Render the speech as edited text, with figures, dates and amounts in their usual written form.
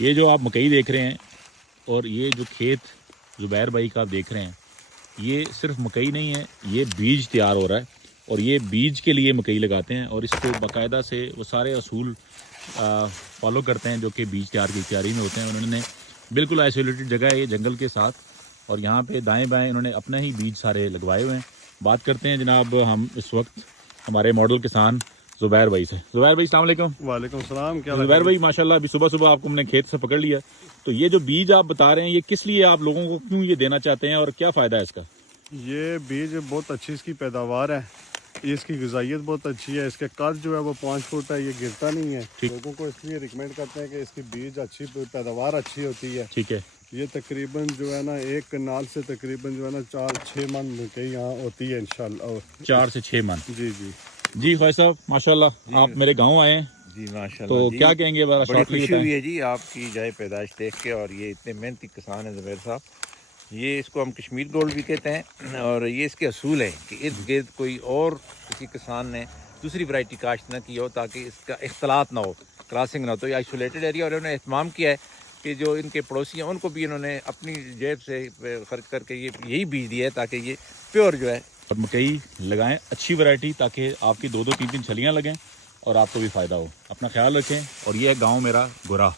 یہ جو آپ مکئی دیکھ رہے ہیں اور یہ جو کھیت زبیر بھائی کا آپ دیکھ رہے ہیں، یہ صرف مکئی نہیں ہے، یہ بیج تیار ہو رہا ہے اور یہ بیج کے لیے مکئی لگاتے ہیں اور اس کو باقاعدہ سے وہ سارے اصول فالو کرتے ہیں جو کہ بیج تیار کی تیاری میں ہوتے ہیں۔ انہوں نے بالکل آئسولیٹڈ جگہ ہے یہ جنگل کے ساتھ، اور یہاں پہ دائیں بائیں انہوں نے اپنا ہی بیج سارے لگوائے ہوئے ہیں۔ بات کرتے ہیں جناب ہم اس وقت ہمارے ماڈل کسان زبیر بھائی سے۔ زبیر بھائی السلام علیکم۔ وعلیکم السلام، کیا زبیر بھائی ماشاءاللہ ابھی صبح صبح آپ کو ہم نے کھیت سے پکڑ لیا، تو یہ جو بیج آپ بتا رہے ہیں یہ کس لیے آپ لوگوں کو کیوں یہ دینا چاہتے ہیں اور کیا فائدہ ہے اس کا؟ یہ بیج بہت اچھی اس کی پیداوار ہے، اس کی غذائیت بہت اچھی ہے، اس کے قد جو ہے وہ 5 فٹ ہے، یہ گرتا نہیں ہے۔ لوگوں کو اس لیے ریکمینڈ کرتے ہیں کہ اس کی بیج اچھی پیداوار اچھی ہوتی ہے۔ ٹھیک ہے، یہ تقریباً جو ہے نا ایک کنال سے تقریباً جو ہے نا 4-6 من مکئی یہاں ہوتی ہے انشاءاللہ۔ 4 سے 6 من۔ جی جی جی خواجہ صاحب ماشاءاللہ آپ میرے گاؤں آئے ہیں جی ماشاء تو اللہ جی، کیا کہیں گے؟ بڑی شارٹلی خوشی بتائیں۔ ہوئی ہے جی آپ کی جائے پیدائش دیکھ کے، اور یہ اتنے محنتی کسان ہیں زبیر صاحب۔ یہ اس کو ہم کشمیر گولڈ بھی کہتے ہیں، اور یہ اس کے اصول ہیں کہ ارد گرد کوئی اور کسی کسان نے دوسری ورائٹی کاشت نہ کی ہو تاکہ اس کا اختلاط نہ ہو، کراسنگ نہ ہو۔ تو یہ آئسولیٹڈ ایریا، اور انہوں نے اہتمام کیا ہے کہ جو ان کے پڑوسی ہیں ان کو بھی انہوں نے اپنی جیب سے خرچ کر کے یہی بیج دیا ہے تاکہ یہ پیور جو ہے۔ اور مکئی لگائیں اچھی ورائٹی تاکہ آپ کی 2-2 3-3 چھلیاں لگیں اور آپ کو بھی فائدہ ہو۔ اپنا خیال رکھیں، اور یہ ہے گاؤں میرا گورا۔